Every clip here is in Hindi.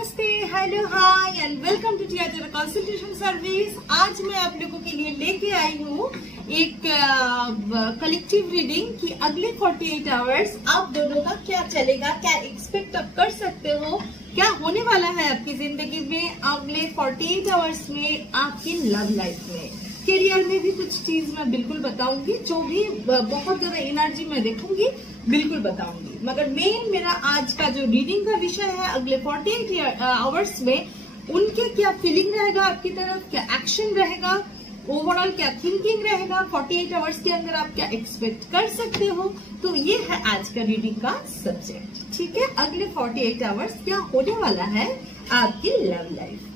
नमस्ते, hello, hi and welcome to theatre consultation service. आज मैं आप लोगों के लिए लेके आई हूँ एक कलेक्टिव रीडिंग कि अगले 48 आवर्स आप दोनों का क्या चलेगा, क्या एक्सपेक्ट आप कर सकते हो, क्या होने वाला है आपकी जिंदगी में अगले 48 आवर्स में, आपकी लव लाइफ में, करियर में भी कुछ चीज मैं बिल्कुल बताऊंगी। जो भी बहुत ज्यादा एनर्जी मैं देखूंगी बिल्कुल बताऊंगी। मगर मेन मेरा आज का जो रीडिंग का विषय है, अगले 48 आवर्स में उनके क्या फीलिंग रहेगा आपकी तरफ, क्या एक्शन रहेगा, ओवरऑल क्या थिंकिंग रहेगा, 48 आवर्स के अंदर आप क्या एक्सपेक्ट कर सकते हो। तो ये है आज का रीडिंग का सब्जेक्ट। ठीक है, अगले 48 आवर्स क्या होने वाला है आपकी लव लाइफ।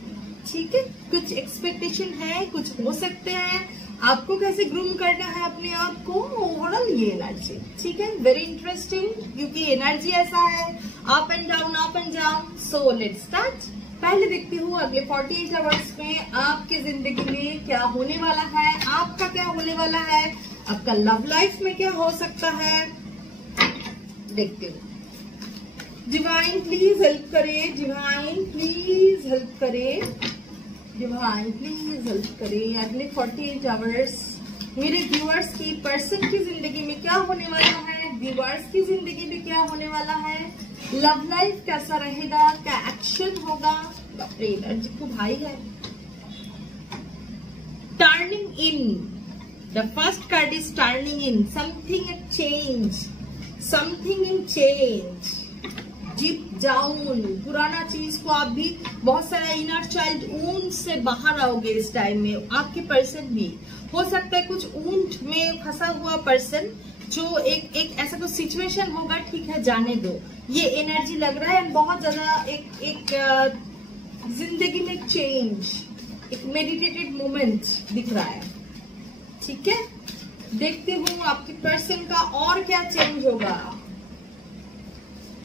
ठीक है, कुछ एक्सपेक्टेशन है, कुछ हो सकते हैं, आपको कैसे ग्रूम करना है अपने आप को, ओवरऑल ये एनर्जी। ठीक है, वेरी इंटरेस्टिंग, क्योंकि एनर्जी ऐसा है up and down. So let's start. पहले देखती हूँ अगले 48 आवर्स में आपकी जिंदगी में क्या होने वाला है, आपका क्या होने वाला है, आपका लव लाइफ में क्या हो सकता है। देखती हूँ। डिवाइन प्लीज हेल्प करे, डिवाइन प्लीज हेल्प करे, डिवाइन प्लीज हेल्प करे। अगले 48 आवर्स मेरे व्यूअर्स की पर्सन की जिंदगी में क्या होने वाला है, व्यूअर्स की जिंदगी में क्या होने वाला है, लव लाइफ कैसा रहेगा, क्या एक्शन होगा। बाप रे, एनर्जी को भाई है। Turning in, the first card is turning in, something change, something in change, deep down. पुराना चीज को आप भी बहुत सारा इनर चाइल्ड ऊंट से बाहर आओगे इस टाइम में। आपके पर्सन भी हो सकता है कुछ ऊंट में फंसा हुआ पर्सन, जो एक ऐसा कुछ सिचुएशन होगा। ठीक है, जाने दो, ये एनर्जी लग रहा है। बहुत ज्यादा एक जिंदगी में चेंज, एक मेडिटेटेड मोमेंट दिख रहा है। ठीक है, देखते हूँ आपके पर्सन का और क्या चेंज होगा।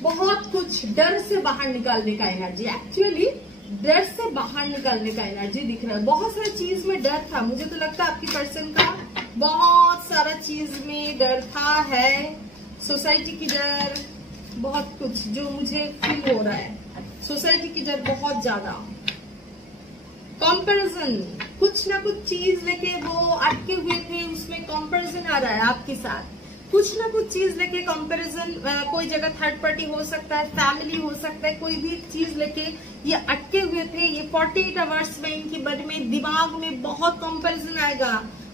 बहुत कुछ डर से बाहर निकालने का एनर्जी, एक्चुअली डर से बाहर निकालने का एनर्जी दिख रहा है। बहुत सारी चीज में डर था, मुझे तो लगता है आपकी पर्सन का बहुत सारा चीज में डर था, है सोसाइटी की डर, बहुत कुछ जो मुझे फील हो रहा है। सोसाइटी की डर बहुत ज्यादा, कंपैरिजन, कुछ ना कुछ चीज लेके वो अटके हुए थे, उसमें कंपैरिजन आ रहा है आपके साथ। कुछ ना कुछ चीज लेके कंपैरिजन, कोई जगह थर्ड पार्टी हो सकता है, फैमिली हो सकता है, कोई भी चीज लेके ये अटके हुए थे। ये 48 आवर्स में इनके मन में, दिमाग में बहुत कंपैरिजन आएगा।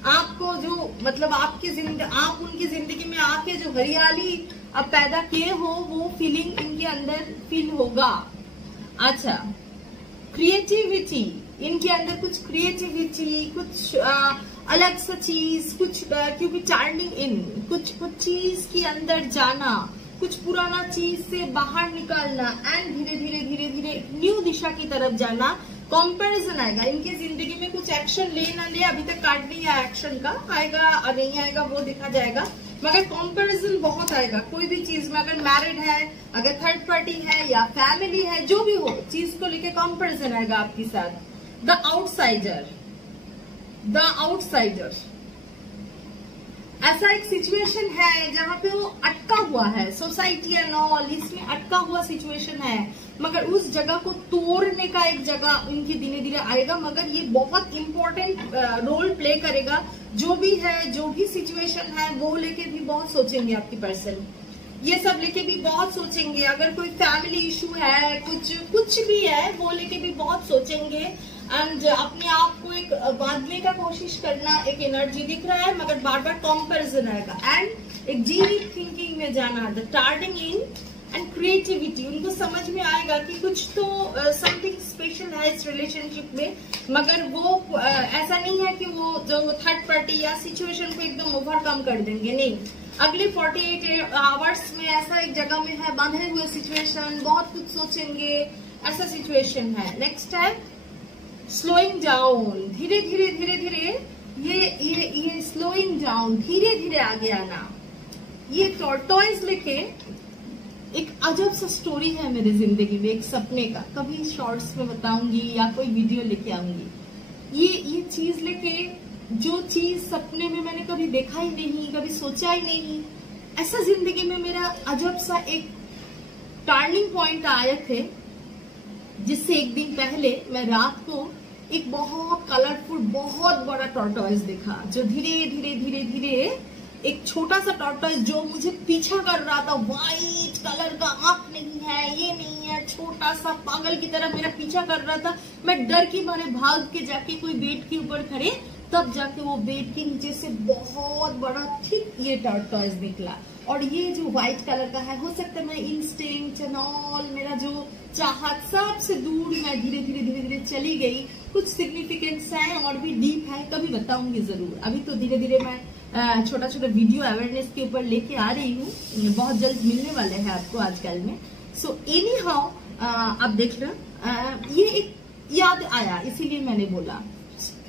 आपको जो मतलब आपकी जिंदगी, आप उनकी जिंदगी में आके जो हरियाली आप पैदा किए हो, वो फीलिंग इनके अंदर फील होगा। अच्छा, क्रिएटिविटी, इनके अंदर कुछ क्रिएटिविटी, कुछ अलग सा चीज, कुछ क्योंकि टर्निंग इन, कुछ चीज के अंदर जाना, कुछ पुराना चीज से बाहर निकालना एंड धीरे धीरे धीरे धीरे न्यू दिशा की तरफ जाना। कंपैरिजन आएगा इनकी जिंदगी में, कुछ एक्शन ले ना ले, अभी तक कार्ड नहीं आया एक्शन का, आएगा और नहीं आएगा वो देखा जाएगा, मगर कंपैरिजन बहुत आएगा। कोई भी चीज में, अगर मैरिड है, अगर थर्ड पार्टी है या फैमिली है, जो भी हो चीज को लेके कंपैरिजन आएगा आपके साथ। द आउटसाइडर, द आउटसाइडर, ऐसा एक सिचुएशन है जहां पे वो अटका हुआ है, सोसाइटी एंड ऑल, इसमें अटका हुआ सिचुएशन है, मगर उस जगह को तोड़ने का एक जगह इनकी धीरे धीरे आएगा। मगर ये बहुत इंपॉर्टेंट रोल प्ले करेगा। जो भी है, जो भी सिचुएशन है, वो लेके भी बहुत सोचेंगे आपकी पर्सन, ये सब लेके भी बहुत सोचेंगे। अगर कोई फैमिली इशू है, कुछ भी है, वो लेके भी बहुत सोचेंगे एंड अपने आप को एक बांधने का कोशिश करना, एक एनर्जी दिख रहा है। मगर बार बार कंपैरिजन आएगा एंड एक डीप थिंकिंग में जाना, the turning in and creativity. उनको समझ में आएगा कि कुछ तो समथिंग स्पेशल है इस रिलेशनशिप में, मगर वो ऐसा नहीं है कि वो जो थर्ड पार्टी या सिचुएशन को एकदम ओवरकम कर देंगे, नहीं। अगले 48 आवर्स में ऐसा एक जगह में है, बांधे हुए सिचुएशन, बहुत कुछ सोचेंगे, ऐसा सिचुएशन है। नेक्स्ट है स्लोइंग डाउन, धीरे धीरे धीरे धीरे ये स्लोइंग डाउन, धीरे धीरे आगे आना। ये टॉर्टॉइज लेके एक अजब सा स्टोरी है मेरी जिंदगी में, एक सपने का, कभी शॉर्ट्स में बताऊंगी या कोई वीडियो लेके आऊंगी। ये चीज लेके, जो चीज सपने में मैंने कभी देखा ही नहीं, कभी सोचा ही नहीं, ऐसा जिंदगी में मेरा अजब सा एक टर्निंग पॉइंट आए थे जिससे एक दिन पहले मैं रात को एक बहुत कलरफुल बहुत बड़ा टॉर्टोइज देखा, जो धीरे धीरे धीरे धीरे एक छोटा सा टॉर्टोइज जो मुझे पीछा कर रहा था, व्हाइट कलर का, आंख नहीं है, ये नहीं है, छोटा सा पागल की तरह मेरा पीछा कर रहा था। मैं डर की मारे भाग के जाके कोई बेड के ऊपर खड़े, तब जाके वो बेड के नीचे से बहुत बड़ा ठीक ये टॉर्टोइज निकला। और ये जो व्हाइट कलर का है, हो सकता है मैं इंस्टिंक्ट एंड ऑल, मेरा जो चाहत सबसे दूर मैं धीरे धीरे धीरे धीरे चली गई। कुछ सिग्निफिकेंस है और भी डीप है, कभी बताऊंगी जरूर। अभी तो धीरे धीरे मैं छोटा छोटा वीडियो अवेयरनेस के ऊपर लेके आ रही हूँ, बहुत जल्द मिलने वाले हैं आपको आजकल में। सो एनी हाउ आप देख रहे, ये एक याद आया इसीलिए मैंने बोला।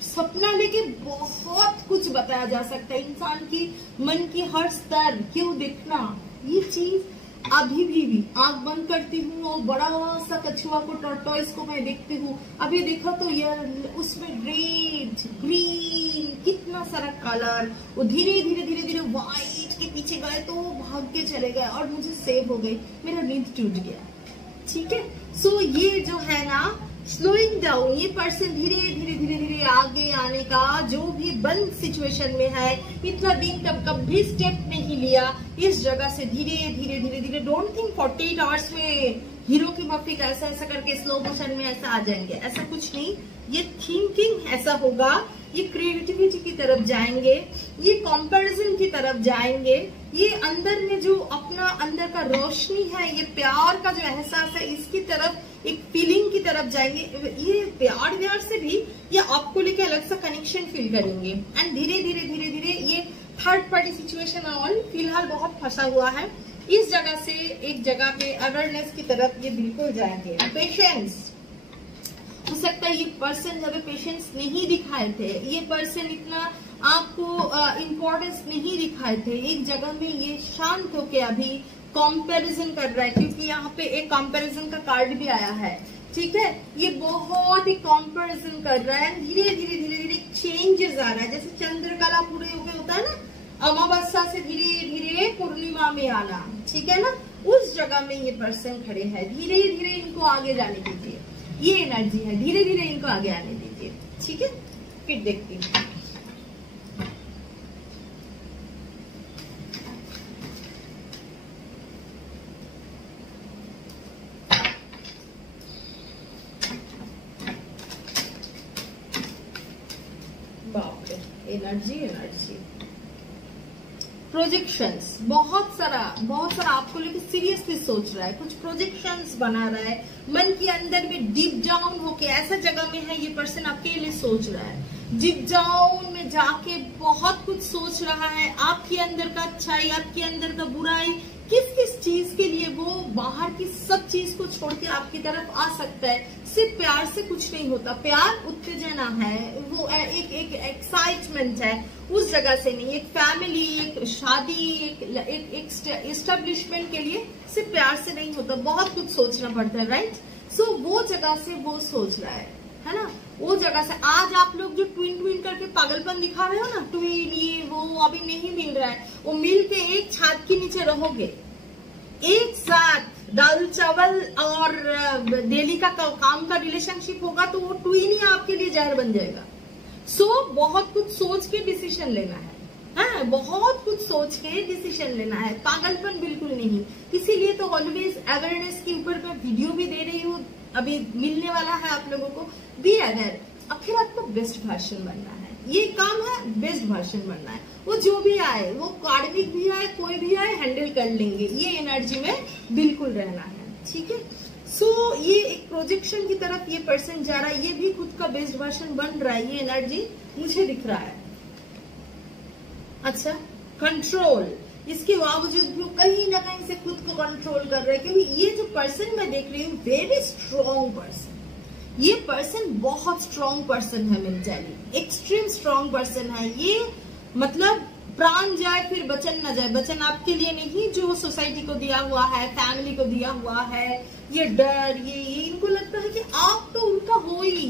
सपना लेके बहुत कुछ बताया जा सकता है, इंसान की मन की हर स्तर, क्यों देखना ये चीज। अभी भी आंख बंद करती हूँ और बड़ा सा कछुआ को, टॉर्टोइज को मैं देखती हूँ। अभी देखा तो यार उसमें रेड ग्रीन कितना सारा कलर, वो धीरे धीरे धीरे धीरे व्हाइट के पीछे गए तो भाग के चले गए और मुझे सेव हो गई, मेरा नींद टूट गया। ठीक है, सो ये जो है ना स्लोइंग डाउन, ये पर्सन धीरे धीरे धीरे धीरे आगे आने का, जो भी बंद सिचुएशन में है, इतना दिन तक कभी स्टेप नहीं लिया, इस जगह से धीरे धीरे धीरे धीरे, डोंट थिंक 48 आवर्स में हीरो की माफिक ऐसा ऐसा करके स्लो मोशन में ऐसा आ जाएंगे, ऐसा कुछ नहीं। ये थिंकिंग ऐसा होगा, ये क्रिएटिविटी की तरफ जाएंगे, ये कंपैरिजन की तरफ जाएंगे, ये अंदर में जो अपना अंदर का रोशनी है, ये प्यार का जो एहसास है, इसकी तरफ एक फीलिंग की तरफ जाएंगे। ये प्यार व्यार से भी ये आपको लेके अलग सा कनेक्शन फील करेंगे। एंड धीरे धीरे धीरे धीरे ये थर्ड पार्टी सिचुएशन ऑल फिलहाल बहुत फंसा हुआ है, इस जगह से एक जगह पे अवेयरनेस की तरफ ये बिल्कुल जाएंगे। पेशेंस, हो सकता है ये पर्सन जब पेशेंस नहीं दिखाए थे, ये पर्सन इतना आपको इम्पोर्टेंस नहीं दिखाए थे, एक जगह में ये शांत होके अभी कंपैरिजन कर रहा है, क्योंकि यहाँ पे एक कंपैरिजन का कार्ड भी आया है। ठीक है, ये बहुत ही कंपैरिजन कर रहा है, धीरे धीरे धीरे धीरे चेंजेस आ रहा है, जैसे चंद्रकला पूरे होके होता है ना, अमावस्या से धीरे धीरे पूर्णिमा में आना, ठीक है ना, उस जगह में ये पर्सन खड़े हैं। धीरे धीरे इनको आगे जाने दीजिए, ये एनर्जी है, धीरे धीरे इनको आगे आने दीजिए। ठीक है, फिर देखती हूँ। बाप रे, एनर्जी प्रोजेक्शंस, बहुत सारा आपको लेके सीरियसली सोच रहा है, कुछ प्रोजेक्शंस बना रहा है, मन के अंदर में डीप डाउन होके ऐसा जगह में है ये पर्सन आपके लिए सोच रहा है, डीप डाउन में जाके बहुत कुछ सोच रहा है, आपके अंदर का अच्छाई, आपके अंदर का बुराई, किस किस चीज के लिए वो बाहर की सब चीज को छोड़ के आपकी तरफ आ सकता है। सिर्फ प्यार से कुछ नहीं होता, प्यार उत्तेजना है, वो एक एक्साइटमेंट है, उस जगह से नहीं। एक फैमिली, एक शादी, एक एस्टेब्लिशमेंट के लिए सिर्फ प्यार से नहीं होता, बहुत कुछ सोचना पड़ता है, राइट। सो वो जगह से वो सोच रहा है ना, वो जगह से। आज आप लोग जो ट्विन करके पागलपन दिखा रहे हो ना, ट्विन ये वो अभी नहीं मिल रहा है, वो मिल के एक छत के नीचे रहोगे, एक साथ दाल चावल और डेली का काम का रिलेशनशिप होगा, तो वो ट्विन ही आपके लिए जहर बन जाएगा। सो बहुत कुछ सोच के डिसीजन लेना है, हाँ, बहुत कुछ सोच के डिसीजन लेना है, पागलपन बिल्कुल नहीं। इसीलिए तो ऑलवेज अवेयरनेस के ऊपर मैं वीडियो भी दे रही हूँ, अभी मिलने वाला है आप लोगों को। बी अवेयर, आखिर आपको बेस्ट वर्जन बनना है, ये काम है, बेस्ट वर्जन बनना है। वो जो भी आए, वो कार्मिक भी आए, कोई भी आए, हैंडल कर लेंगे, ये एनर्जी में बिल्कुल रहना है। ठीक है, सो ये एक प्रोजेक्शन की तरफ ये पर्सन जा रहा है, ये भी खुद का बेस्ट वर्जन बन रहा है, ये एनर्जी मुझे दिख रहा है। अच्छा, कंट्रोल, इसके बावजूद भी कहीं ना कहीं से खुद को कंट्रोल कर रहा है, क्योंकि ये जो पर्सन मैं देख रही हूँ वेरी स्ट्रॉन्ग पर्सन, ये पर्सन बहुत स्ट्रॉन्ग पर्सन है, मेंटली एक्सट्रीम स्ट्रॉन्ग पर्सन है। ये मतलब प्राण जाए फिर बचन न जाए, बचन आपके लिए नहीं, जो सोसाइटी को दिया हुआ है, फैमिली को दिया हुआ है, ये डर, ये इनको लगता है कि आप तो उनका हो ही,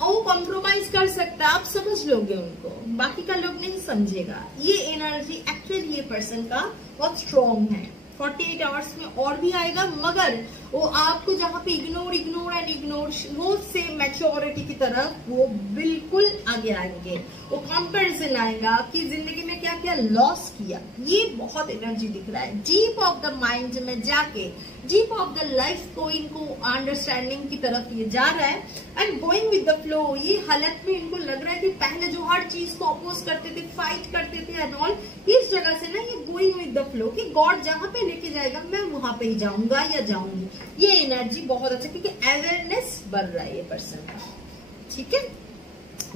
और वो कॉम्प्रोमाइज कर सकता है, आप समझ लोगे उनको, बाकी का लोग नहीं समझेगा। ये एनर्जी एक्चुअली ये पर्सन का बहुत स्ट्रॉन्ग है, 48 आवर्स में और भी आएगा, मगर वो आपको जहाँ पे इग्नोर एंड इग्नोर, वो से मैच्योरिटी की तरफ वो बिल्कुल आगे आएंगे। वो कंपैरिजन आएगा कि जिंदगी में क्या क्या लॉस किया, ये बहुत एनर्जी दिख रहा है। डीप ऑफ द माइंड में जाके, deep of the life going को अंडरस्टैंडिंग की तरफ ये जा रहा है and going with the flow. ये हालत में इनको लग रहा है कि पहले जो हर चीज को अपोज करते थे, फाइट करते थे एंड ऑल, इस जगह से ना ये गोइंग विद द फ्लो कि गॉड जहां पे लेके जाएगा मैं वहां पे ही जाऊंगा या जाऊंगी। ये एनर्जी बहुत अच्छा, क्योंकि अवेयरनेस बढ़ रहा है ये पर्सन का। ठीक है,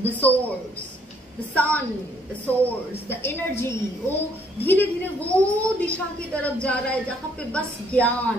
the source, the sun, the source, the energy, वो धीरे धीरे वो दिशा की तरफ जा रहा है जहां पे बस ज्ञान,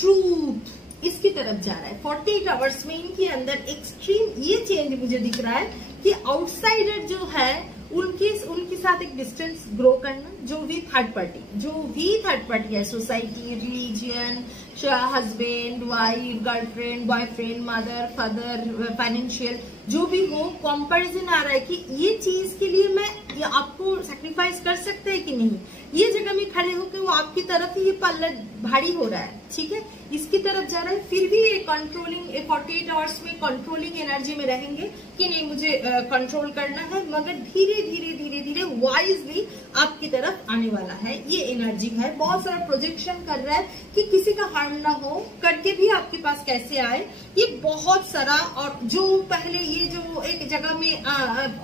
ट्रूथ, इसकी तरफ जा रहा है। 48 आवर्स में इनके अंदर एक्सट्रीम ये चेंज मुझे दिख रहा है कि आउटसाइडर जो है उनके साथ एक डिस्टेंस ग्रो करना, जो भी थर्ड पार्टी है, society, religion, husband, wife, girlfriend, boyfriend, mother, father, financial, जो भी हो, कंपैरिजन आ रहा है कि ये चीज के लिए मैं ये आपको सैक्रिफाइस कर सकते हैं कि नहीं। ये जगह में खड़े होकर वो आपकी तरफ ही ये पल्ला भारी हो रहा है, ठीक है, इसकी तरफ जा रहा है। फिर भी ये कंट्रोलिंग, 48 आवर्स में कंट्रोलिंग एनर्जी में रहेंगे कि नहीं मुझे कंट्रोल करना है, मगर धीरे धीरे वाइजली आपकी तरफ आने वाला है। ये एनर्जी है, बहुत सारा प्रोजेक्शन कर रहा है कि किसी का हार्म ना हो, करके भी आपके पास कैसे आए, ये बहुत सारा। और जो पहले ये जो एक जगह में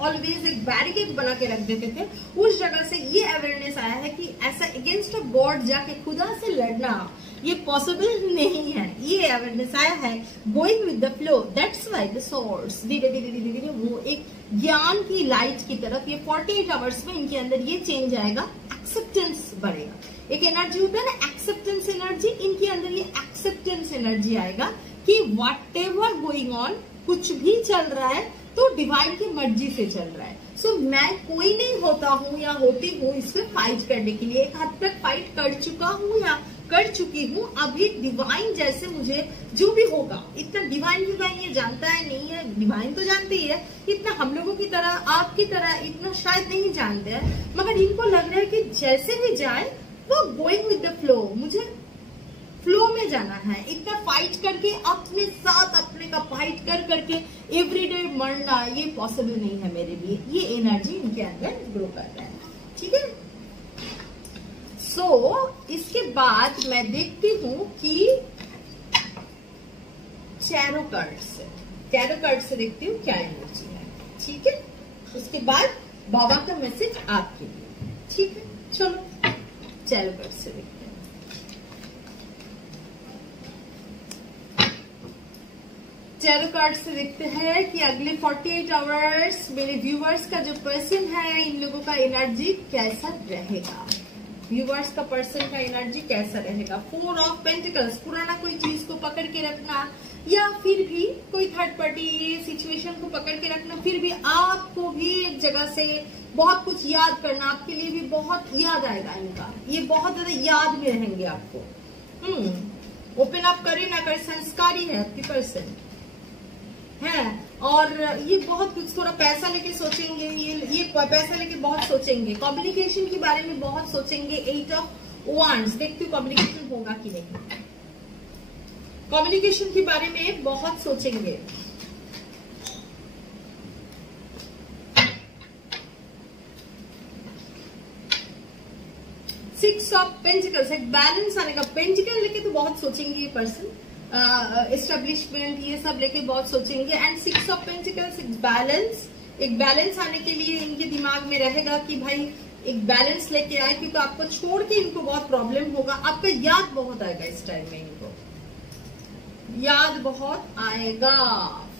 ऑलवेज एक बैरिकेड बना के रख देते थे, उस जगह से ये अवेयरनेस आया है कि ऐसा अगेंस्ट अ गॉड जाके खुदा से लड़ना ये पॉसिबल नहीं है। ये अवेयरनेस आया है, going with the flow, that's why the source धीरे धीरे वो एक ज्ञान की लाइट की तरफ, ये 48 आवर्स में इनके अंदर ये चेंज आएगा, एक्सेप्टेंस बढ़ेगा। एक एनर्जी होता है ना एक्सेप्टेंस एनर्जी, इनके अंदर ये एक्सेप्टेंस एनर्जी आएगा कि व्हाट एवर गोइंग ऑन, कुछ भी चल रहा है तो डिवाइन की मर्जी से चल रहा है। सो मैं कोई नहीं होता हूँ या होती हूँ इसमें फाइट करने के लिए, एक हद तक फाइट कर चुका हूँ या कर चुकी हूँ। अभी डिवाइन जैसे मुझे जो भी होगा, इतना डिवाइन ये जानता है नहीं है, डिवाइन तो जानते ही है, इतना हम लोगों की तरह आपकी तरह इतना शायद नहीं जानते हैं, मगर इनको लग रहा है कि जैसे भी जाए वो गोइंग विद द फ्लो, मुझे फ्लो में जाना है। इतना फाइट करके अपने साथ अपने का फाइट कर करके एवरीडे मरना ये पॉसिबल नहीं है मेरे लिए। ये एनर्जी इनके अंदर ग्रो कर रहा है, ठीक है। इसके बाद मैं देखती हूँ कि टैरो कार्ड से देखती हूँ क्या एनर्जी है, ठीक है। उसके बाद बाबा का मैसेज आपके लिए, ठीक है। चलो टैरो कार्ड से देखते हैं। टैरो कार्ड से देखते हैं कि अगले 48 आवर्स मेरे व्यूवर्स का जो पर्सन है, इन लोगों का एनर्जी कैसा रहेगा। व्यूवर्स का पर्सन का एनर्जी कैसा रहेगा। 4 ऑफ पेंटिकल्स, पुराना कोई चीज को पकड़ के रखना या फिर भी कोई थर्ड पार्टी सिचुएशन को पकड़ के रखना, फिर भी आपको भी एक जगह से बहुत कुछ याद करना, आपके लिए भी बहुत याद आएगा इनका, ये बहुत ज्यादा याद में रहेंगे आपको। ओपन अप करे ना करे, संस्कारी है आपकी पर्सन है, और ये बहुत कुछ थोड़ा पैसा लेके सोचेंगे, ये पैसा लेके बहुत सोचेंगे, कम्युनिकेशन के बारे में बहुत सोचेंगे। 8 ऑफ वांड्स, देखती हूँ कम्युनिकेशन होगा कि नहीं। कम्युनिकेशन के बारे में बहुत सोचेंगे। सिक्स ऑफ पेंटिकल्स, एक बैलेंस आने का, पेंटिकल लेके तो बहुत सोचेंगे ये पर्सन, एस्टेब्लिशमेंट ये सब लेके बहुत सोचेंगे। एंड 6 ऑफ पेंटिकल्स, एक बैलेंस आने के लिए इनके दिमाग में रहेगा कि भाई एक बैलेंस लेके आए, क्योंकि आपको छोड़ के इनको बहुत प्रॉब्लम होगा। आपका याद बहुत आएगा इस टाइम में, इनको याद बहुत आएगा।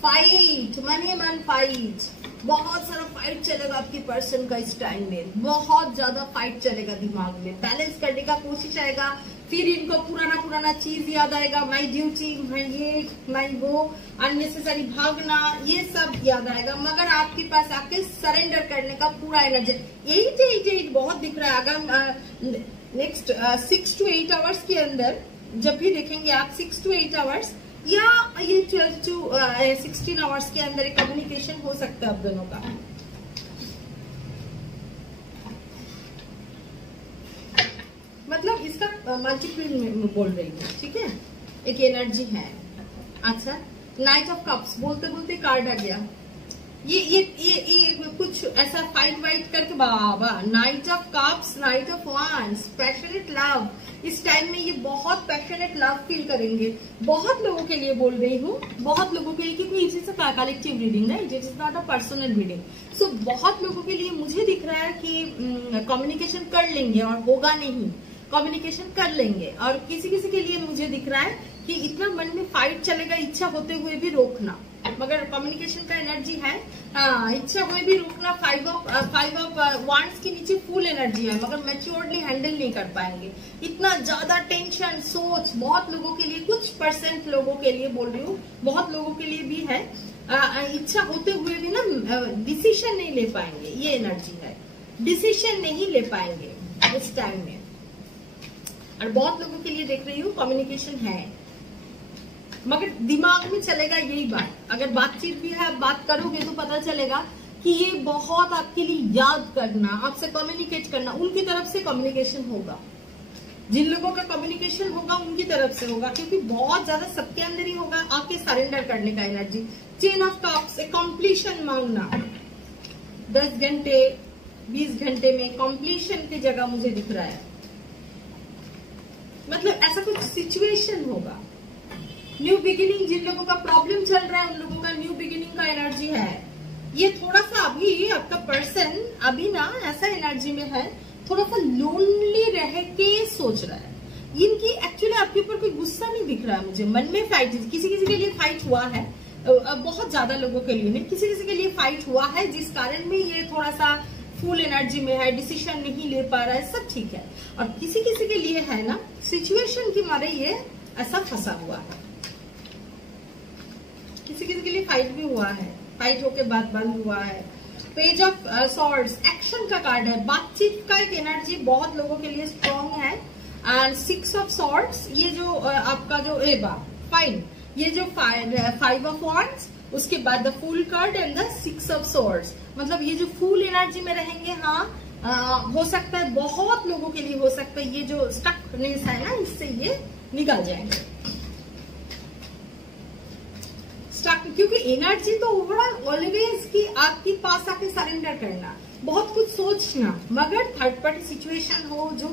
फाइट, मन फाइट, बहुत सारा फाइट चलेगा आपकी पर्सन का इस टाइम में, बहुत ज्यादा फाइट चलेगा दिमाग में, बैलेंस करने का कोशिश आएगा। फिर इनको पुराना चीज याद आएगा, माई ड्यूटी, माई वो, अननेसेसरी भागना, ये सब याद आएगा। मगर आपके पास आके सरेंडर करने का पूरा एनर्जी। 8 बहुत दिख रहा है। अगर नेक्स्ट 6 to 8 आवर्स के अंदर जब भी देखेंगे आप 6 to 8 आवर्स या ये 12 to 16 आवर्स के अंदर एक कम्युनिकेशन हो सकता है आप दोनों का। मतलब इसका मल्टीपल में बोल रही हूँ, ठीक है। एक एनर्जी है। अच्छा, नाइट ऑफ कप्स बोलते बोलते कार्ड आ गया। ये कुछ ऐसा फाइट वाइट करके, बाबा knight of cups, knight of wands, passionate love. इस टाइम में ये बहुत पैशनेट लव फील करेंगे। बहुत लोगों के लिए बोल रही हूँ, बहुत लोगों के लिए, क्योंकि it is a collective reading, right, it is not a personal reading. So बहुत लोगों के लिए मुझे दिख रहा है कि कम्युनिकेशन कर लेंगे और होगा नहीं, कम्युनिकेशन कर लेंगे। और किसी किसी के लिए मुझे दिख रहा है कि इतना मन में फाइट चलेगा, इच्छा होते हुए भी रोकना, मगर कम्युनिकेशन का एनर्जी है। इच्छा हुए भी रोकना। फाइव ऑफ वांड्स के नीचे फुल एनर्जी है, मगर मैच्योर्डली हैंडल नहीं कर पाएंगे। इतना ज्यादा टेंशन, सोच बहुत लोगों के लिए, कुछ परसेंट लोगों के लिए बोल रही हूँ, बहुत लोगों के लिए भी है। इच्छा होते हुए भी ना डिसीजन नहीं ले पाएंगे, ये एनर्जी है। डिसीजन नहीं ले पाएंगे इस टाइम में। और बहुत लोगों के लिए देख रही हूँ कम्युनिकेशन है, मगर दिमाग में चलेगा यही बात। अगर बातचीत भी है, आप बात करोगे तो पता चलेगा कि ये बहुत आपके लिए याद करना, आपसे कम्युनिकेट करना, उनकी तरफ से कम्युनिकेशन होगा। जिन लोगों का कम्युनिकेशन होगा उनकी तरफ से होगा, क्योंकि बहुत ज्यादा सबके अंदर ही होगा आके सरेंडर करने का एनर्जी। चेन ऑफ कप्स, एक कंप्लीशन मांगना। 10 घंटे 20 घंटे में कंप्लीशन की जगह मुझे दिख रहा है, मतलब ऐसा कुछ सिचुएशन होगा। न्यू बिगिनिंग, जिन लोगों का प्रॉब्लम चल रहा है उन लोगों का न्यू बिगिनिंग का एनर्जी है। ये थोड़ा सा अभी आपका पर्सन अभी ना ऐसा एनर्जी में है, थोड़ा सा लोनली रह के सोच रहा है। इनकी एक्चुअली आपके ऊपर कोई गुस्सा नहीं दिख रहा है मुझे, मन में फाइट, किसी किसी के लिए फाइट हुआ है, बहुत ज्यादा लोगों के लिए नहीं, किसी किसी के लिए फाइट हुआ है, जिस कारण में ये थोड़ा सा फुल एनर्जी में है, डिसीजन नहीं ले पा रहा है, सब ठीक है। और किसी किसी के लिए है ना सिचुएशन की मारे ये ऐसा फंसा हुआ है। किसी किसी के लिए फाइट भी हुआ है, फाइट होके बात बंद हुआ है। पेज ऑफ सॉर्ड्स, एक्शन का कार्ड है, बातचीत का एक एनर्जी बहुत लोगों के लिए स्ट्रॉन्ग है। एंड 6 ऑफ सॉर्ड्स, ये जो आपका जो फाइन, ये जो 5 ऑफ वांड्स, उसके बाद the fool card and the 6 of swords, मतलब ये जो फुल एनर्जी में रहेंगे। हाँ, हो सकता है बहुत लोगों के लिए हो सकता है ये जो स्टकनेस है ना, इससे ये निकल जाएंगे। क्योंकि एनर्जी तो ओवरऑल ऑलवेज की आपके पास आके सरेंडर करना, बहुत कुछ सोचना, मगर थर्ड पार्टी सिचुएशन हो, जो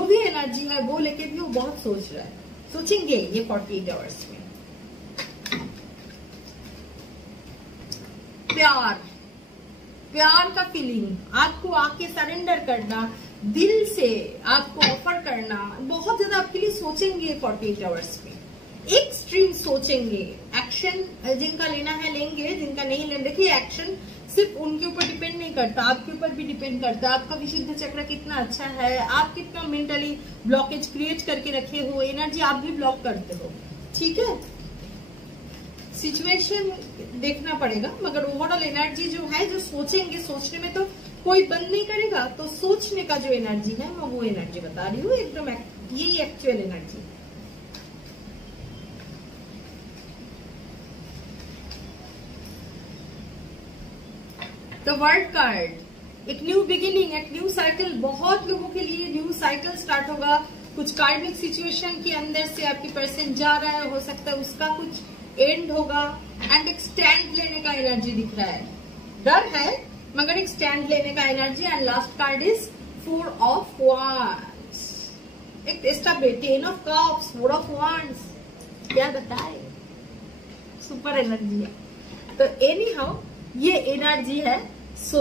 भी एनर्जी है वो लेके भी वो बहुत सोच रहा है, सोचेंगे ये 48 आवर्स में। प्यार का फीलिंग, आपको आके सरेंडर करना, दिल से आपको ऑफर करना, बहुत ज्यादा आपके लिए सोचेंगे 48 आवर्स में, एक्सट्रीम सोचेंगे। एक्शन जिनका लेना है लेंगे, जिनका नहीं लेना, देखिए एक्शन सिर्फ उनके ऊपर डिपेंड नहीं करता, आपके ऊपर भी डिपेंड करता है। आपका विशुद्ध चक्र कितना अच्छा है, आप कितना मेंटली ब्लॉकेज क्रिएट करके रखे हो, एनर्जी आप भी ब्लॉक करते हो, ठीक है। सिचुएशन देखना पड़ेगा, मगर ओवरऑल एनर्जी जो है, जो सोचेंगे, सोचने में तो कोई बंद नहीं करेगा, तो सोचने का जो एनर्जी है मैं वो एनर्जी बता रही हूँ, एकदम यही actual energy. The world card, एक न्यू बिगिनिंग, एक न्यू साइकिल, बहुत लोगों के लिए न्यू साइकिल स्टार्ट होगा। कुछ कार्मिक सिचुएशन के अंदर से आपकी पर्सन जा रहा है, हो सकता है उसका कुछ एंड होगा। एंड एक स्टैंड लेने का एनर्जी दिख रहा है, डर है मगर एक स्टैंड लेने का energy. And last card is 4 of wands, एक stability, 10 of cups, 4 of wands, क्या बताए, सुपर एनर्जी है। तो एनी हाउ ये एनर्जी है। सो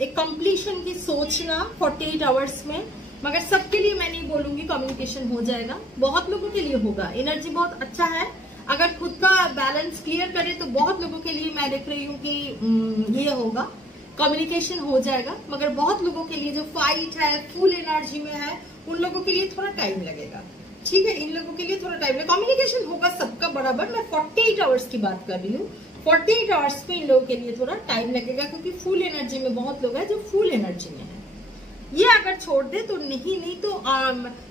एक कंप्लीशन की सोचना 48 आवर्स में, मगर सबके लिए मैं नहीं बोलूंगी कम्युनिकेशन हो जाएगा, बहुत लोगों के लिए होगा। एनर्जी बहुत अच्छा है, अगर खुद का बैलेंस क्लियर करे तो बहुत लोगों के लिए मैं देख रही हूँ कि ये होगा, कम्युनिकेशन हो जाएगा। मगर बहुत लोगों के लिए जो फाइट है, फुल एनर्जी में है, उन लोगों के लिए थोड़ा टाइम लगेगा, ठीक है। इन लोगों के लिए थोड़ा टाइम लगेगा, कम्युनिकेशन होगा सबका बराबर। मैं 48 आवर्स की बात कर रही हूँ, 48 आवर्स में इन लोगों के लिए थोड़ा टाइम लगेगा, क्योंकि फुल एनर्जी में बहुत लोग हैं जो फुल एनर्जी में है। ये अगर छोड़ दे तो नहीं तो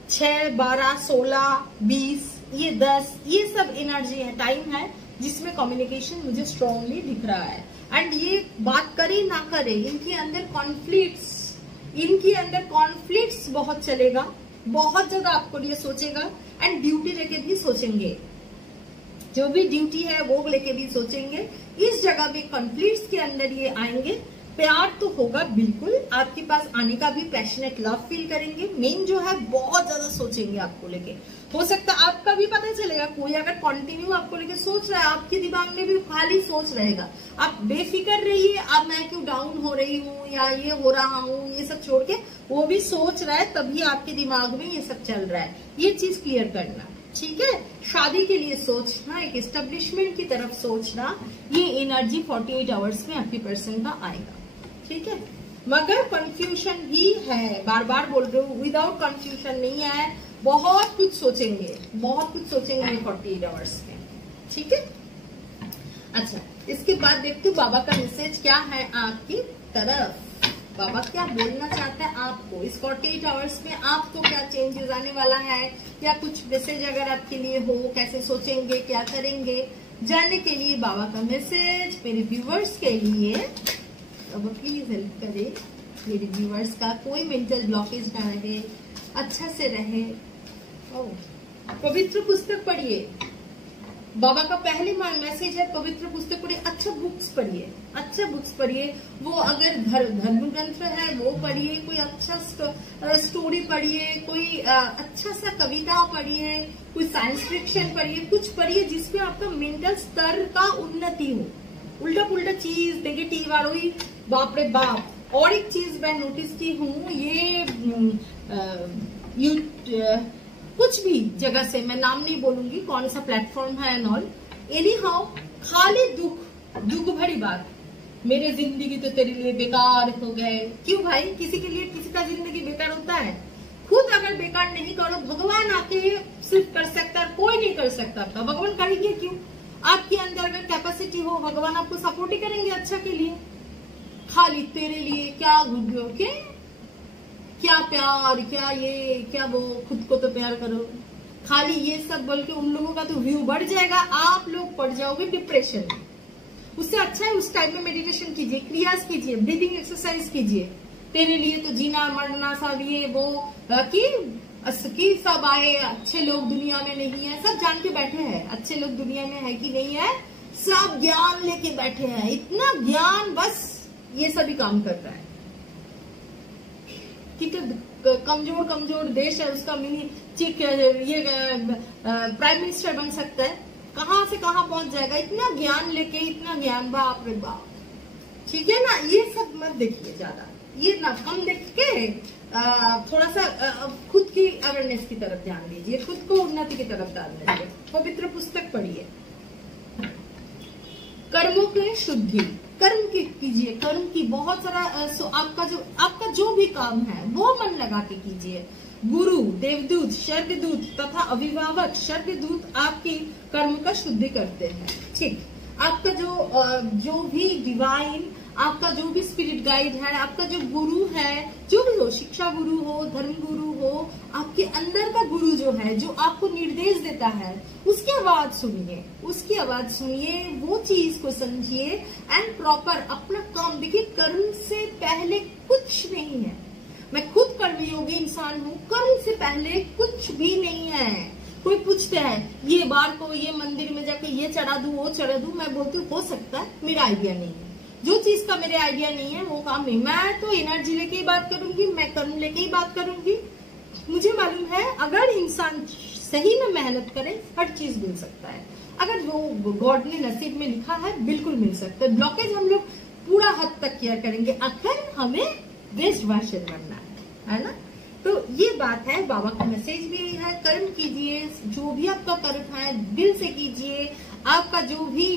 6, 12, 16, 20, ये 10, ये सब एनर्जी है, टाइम है जिसमें कम्युनिकेशन मुझे स्ट्रांगली दिख रहा है। एंड ये बात करे ना करे, इनके अंदर कॉन्फ्लिक्ट्स बहुत चलेगा, बहुत ज्यादा आपको लिए सोचेगा। एंड ड्यूटी लेके भी सोचेंगे, जो भी ड्यूटी है वो लेके भी सोचेंगे। इस जगह पे कॉन्फ्लिक्ट्स के अंदर ये आएंगे। प्यार तो होगा बिल्कुल, आपके पास आने का भी पैशनेट लव फील करेंगे। मेन जो है बहुत ज्यादा सोचेंगे आपको लेके। हो सकता है आपका भी पता चलेगा, कोई अगर कंटिन्यू आपको लेके सोच रहा है, आपके दिमाग में भी खाली सोच रहेगा। आप बेफिक्र रहिए, अब मैं क्यों डाउन हो रही हूँ या ये हो रहा हूँ, ये सब छोड़ के वो भी सोच रहा है, तभी आपके दिमाग में ये सब चल रहा है। ये चीज क्लियर करना, ठीक है। शादी के लिए सोचना, एक एस्टेब्लिशमेंट की तरफ सोचना, ये एनर्जी 48 आवर्स में आपकी पर्सन का आएगा, ठीक है। मगर कंफ्यूजन ही है, बार बार बोल रही हूँ, विदाउट कंफ्यूजन नहीं है। बहुत कुछ सोचेंगे, बहुत कुछ सोचेंगे 48 आवर्स में, ठीक है। अच्छा, इसके बाद देखते हो बाबा का मैसेज क्या है आपकी तरफ। बाबा क्या बोलना चाहता है आपको इस 48 आवर्स में, आपको क्या चेंजेस आने वाला है, या कुछ मैसेज अगर आपके लिए हो, कैसे सोचेंगे, क्या करेंगे, जानने के लिए बाबा का मैसेज मेरे व्यूवर्स के लिए। अब प्लीज हेल्प करे मेरे व्यूवर्स का, कोई मेंटल ब्लॉकेज ना रहे, अच्छा से रहे। पवित्र पुस्तक पढ़िए, बाबा का पहले मैसेज है पवित्र पुस्तक पढ़िए, अच्छा बुक्स पढ़िए, अच्छा बुक्स पढ़िए। वो अगर धर्म ग्रंथ है वो पढ़िए, कोई अच्छा स्टोरी पढ़िए, कोई अच्छा सा कविता पढ़िए, कोई साइंस फिक्शन पढ़िए, कुछ पढ़िए जिसमें आपका मेंटल स्तर का उन्नति हो। उल्टा पुल्टा चीज नेगेटिव वाली, बाप रे बाप। और एक चीज मैं नोटिस की हूँ, ये कुछ भी जगह से, मैं नाम नहीं बोलूंगी कौन सा प्लेटफॉर्म है एंड ऑल, एनी हाउ खाली दुख भरी बात, मेरे जिंदगी तो तेरे लिए बेकार हो गए। क्यों भाई, किसी के लिए किसी का जिंदगी बेकार होता है? खुद अगर बेकार नहीं करो, भगवान आके सिर्फ कर सकता है, कोई नहीं कर सकता। भगवान करेंगे क्यों? आपके अंदर अगर कैपेसिटी हो, भगवान आपको सपोर्ट ही करेंगे अच्छा के लिए। खाली तेरे लिए क्या गुड, क्या प्यार, क्या ये क्या वो, खुद को तो प्यार करो। खाली ये सब बोल के उन लोगों का तो व्यू बढ़ जाएगा, आप लोग पड़ जाओगे डिप्रेशन। उससे अच्छा है उस टाइम में मेडिटेशन कीजिए, क्रियास कीजिए, ब्रीदिंग एक्सरसाइज कीजिए। तेरे लिए तो जीना मरना सब ये वो कि सब आए, अच्छे लोग दुनिया में नहीं है, सब जान के बैठे हैं अच्छे लोग दुनिया में है कि नहीं है, सब ज्ञान लेके बैठे हैं। इतना ज्ञान बस ये सभी काम कर रहा है। कमजोर कमजोर देश है, उसका मिनी चीफ ये प्राइम मिनिस्टर बन सकता है, कहां से कहां पहुंच जाएगा इतना ज्ञान लेके, इतना ज्ञान, बाप रे बाप। ठीक है ना, ये सब मत देखिए ज्यादा, ये ना कम देख के थोड़ा सा खुद की अवेयरनेस की तरफ ध्यान दीजिए, खुद को उन्नति की तरफ ध्यान दीजिए। पवित्र पुस्तक पढ़िए। कर्मों की शुद्धि, कर्म की कीजिए, कर्म की बहुत सारा आपका जो भी काम है वो मन लगा के कीजिए। गुरु, देवदूत, स्वर्गदूत तथा अभिभावक स्वर्गदूत आपकी कर्म का शुद्धि करते हैं। ठीक, आपका जो भी डिवाइन, आपका जो भी स्पिरिट गाइड है, आपका जो गुरु है, जो भी हो, शिक्षा गुरु हो, धर्म गुरु हो, आपके अंदर का गुरु जो है, जो आपको निर्देश देता है, उसकी आवाज सुनिए, उसकी आवाज सुनिए, वो चीज को समझिए एंड प्रॉपर अपना काम देखिए। कर्म से पहले कुछ नहीं है। मैं खुद कर्मयोगी इंसान हूँ, कर्म से पहले कुछ भी नहीं है। कोई पूछते हैं ये बार को ये मंदिर में जाके ये चढ़ा दूं, वो चढ़ा दूं, मैं बोलती हूँ हो सकता है, मेरा आइडिया नहीं है। जो चीज का मेरे आइडिया नहीं है वो काम नहीं, मैं तो एनर्जी लेके ही बात करूंगी, मैं कर्म लेके ही बात करूंगी। मुझे मालूम है अगर इंसान सही में मेहनत करे हर चीज मिल सकता है। अगर वो गॉड ने नसीब में लिखा है बिल्कुल मिल सकता है। ब्लॉकेज हम लोग पूरा हद तक क्लियर करेंगे, अगर हमें बेस्ट वर्जन बनना है ना। तो ये बात है, बाबा का मैसेज भी यही है, कर्म कीजिए, जो भी आपका कर्म है दिल से कीजिए। आपका जो भी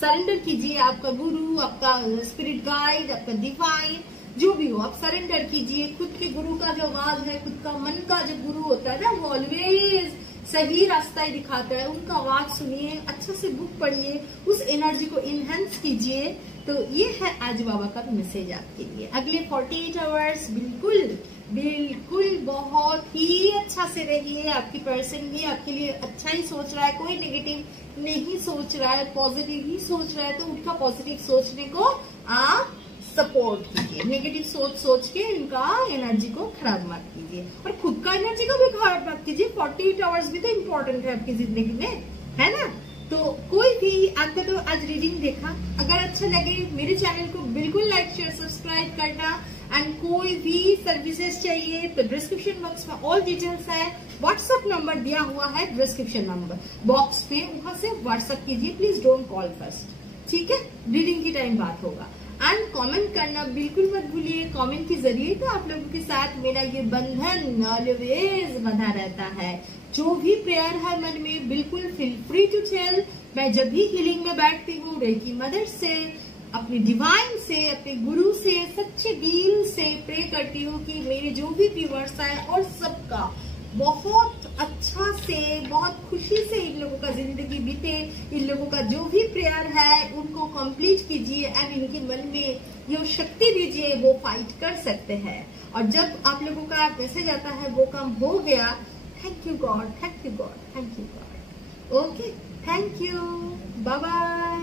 सरेंडर कीजिए, आपका गुरु, आपका स्पिरिट गाइड, आपका डिवाइन, जो भी हो आप सरेंडर कीजिए। खुद के गुरु का जो आवाज है, खुद का मन का जो गुरु होता है ना, वो ऑलवेज सही रास्ता ही दिखाता है। उनका आवाज सुनिए, अच्छा से बुक पढ़िए, उस एनर्जी को इनहेंस कीजिए। तो ये है आज बाबा का मैसेज आपके लिए। अगले 48 आवर्स बिल्कुल बिल्कुल बहुत ही अच्छा से रहिए। आपकी पर्सन भी आपके लिए अच्छा ही सोच रहा है, कोई नेगेटिव नहीं सोच रहा है, पॉजिटिव ही सोच रहा है। तो उनका पॉजिटिव सोचने को आप सपोर्ट कीजिए। नेगेटिव सोच के इनका एनर्जी को खराब मत कीजिए और खुद का एनर्जी को भी खराब मत कीजिए। 48 आवर्स भी तो इम्पोर्टेंट है आपकी जिंदगी में, है ना। तो कोई भी आपका तो आज रीडिंग देखा, अगर अच्छा लगे मेरे चैनल को बिल्कुल लाइक शेयर सब्सक्राइब करना। एंड कोई भी सर्विसेज चाहिए तो डिस्क्रिप्शन बॉक्स में ऑल डिटेल्स है। व्हाट्सएप नंबर दिया हुआ है डिस्क्रिप्शन नंबर बॉक्स पे, वहां से व्हाट्सएप कीजिए। प्लीज डोंट कॉल फर्स्ट, ठीक है। रीडिंग की टाइम बात होगा। एंड कमेंट करना बिल्कुल मत भूलिए। कमेंट के जरिए तो आप लोगों के साथ मेरा ये बंधन ऑलवेज बंधा रहता है। जो भी प्रेयर है मन में, बिल्कुल फील फ्री टू टेल। मैं जब भी हीलिंग में बैठती हूँ, रेकी मदर से, अपने डिवाइन से, अपने गुरु से सच्चे दिल से प्रे करती हूँ कि मेरे जो भी व्यूअर्स है और सबका बहुत अच्छा से, बहुत खुशी से इन लोगों का जिंदगी बीते। इन लोगों का जो भी प्रेयर है उनको कंप्लीट कीजिए एंड इनके मन में ये शक्ति दीजिए, वो फाइट कर सकते हैं। और जब आप लोगों का मैसेज आता है वो काम हो गया, thank you God, thank you God, thank you God. Okay, thank you, bye bye.